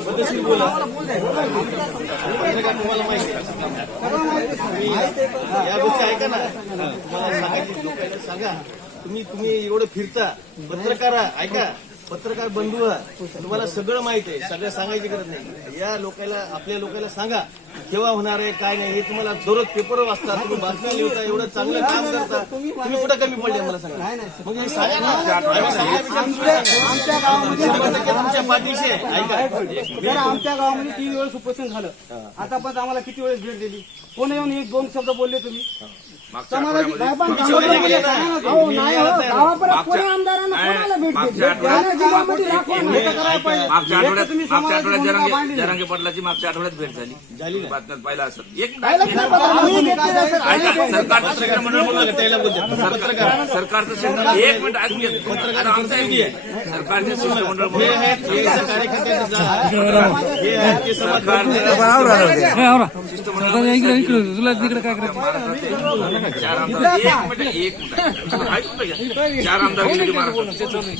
पद्धतशीर बोला तुम्हाला माहिती आहे तुम्ही या गोष्टी ऐका ना मला सांगायची सांगा तुम्ही तुम्ही एवढं फिरता पत्रकार ऐका पत्रकार बंधू आहे. तुम्हाला सगळं माहिती आहे. सगळं सांगायची गरज नाही. या लोकांना आपल्या लोकांना सांगा केव्हा होणार आहे काय नाही हे तुम्हाला दररोज पेपर वाचता तुम्ही बातम्या लिहिता एवढं चांगलं काम करता. तुम्ही कुठं कमी पडले मला सांगा. मग हे तुमच्या पाठीशी ऐका. जर आमच्या गावामध्ये तीन वेळेस उपोषण झालं आतापर्यंत आम्हाला किती वेळेस भेट दिली? कोण येऊन एक दोन शब्द बोलले तुम्ही? समाजाची पण. गावापर्यंत कोणी आमदारांना मागच्या तर आठवड्यात मागच्या आठवड्यात जरांगे. जरांगे पाटलाची मागच्या आठवड्यात भेट झाली. बातम्यात पाहिलं असं एक सरकारचं शिष्टमंडळ सरकारचं शिष्टमंडळ एक मिनिट ऐकून आमचं. सरकारचे शिष्टमंडळ हे म्हणून आहेत हे जे कार्यकर्त्यांचं जा- हे आहेत ते समाज चार आमदार एक मिनिट एक मिनिट. तर घ्या.